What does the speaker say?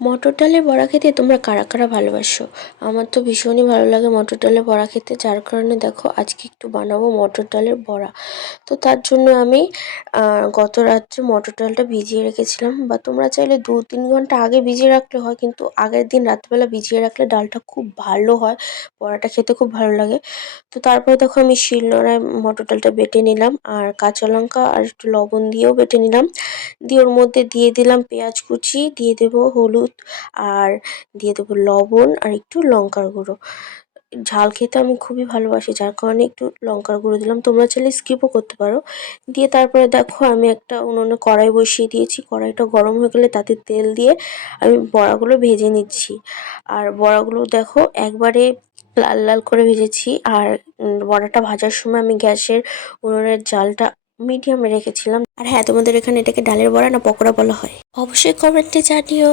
মটর ডালের বড়া খেতে তোমরা কারা কারা ভালোবাসো? আমার তো ভীষণই ভালো লাগে মটর ডালের বড়া খেতে, যার কারণে দেখো আজকে একটু বানাবো মটর ডালের বড়া। তো তার জন্য আমি গত রাত্রে মটর ডালটা ভিজিয়ে রেখেছিলাম, বা তোমরা চাইলে 2-3 ঘন্টা আগে ভিজিয়ে রাখলে হয়, কিন্তু আগের দিন রাত্রেবেলা ভিজিয়ে রাখলে ডালটা খুব ভালো হয়, বড়াটা খেতে খুব ভালো লাগে। তো তারপরে দেখো আমি শিলনোড়ায় মটর ডালটা বেটে নিলাম, আর কাঁচা লঙ্কা আর একটু লবণ দিয়েও বেটে নিলাম। দিয়ে ওর মধ্যে দিয়ে দিলাম পেঁয়াজ কুচি, দিয়ে দেবো হলুদ, আর দিয়ে দেবো লবণ আর একটু লঙ্কার গুঁড়ো। ঝাল খেতে আমি খুবই ভালোবাসি, যার কারণে একটু লঙ্কার গুঁড়ো দিলাম, তোমরা চাইলে স্কিপও করতে পারো। দিয়ে তারপরে দেখো আমি একটা উনুনে কড়াই বসিয়ে দিয়েছি, কড়াইটা গরম হয়ে গেলে তাতে তেল দিয়ে আমি বড়াগুলো ভেজে নিচ্ছি। আর বড়াগুলো দেখো একবারে লাল লাল করে ভেজেছি। আর বড়াটা ভাজার সময় আমি গ্যাসের উনুনের জালটা মিডিয়ামে রেখেছিলাম। আর হ্যাঁ, তোমাদের এখানে এটাকে ডালের বড়া না পকোড়া বলা হয়? অবশ্যই কমেন্টে জানিও।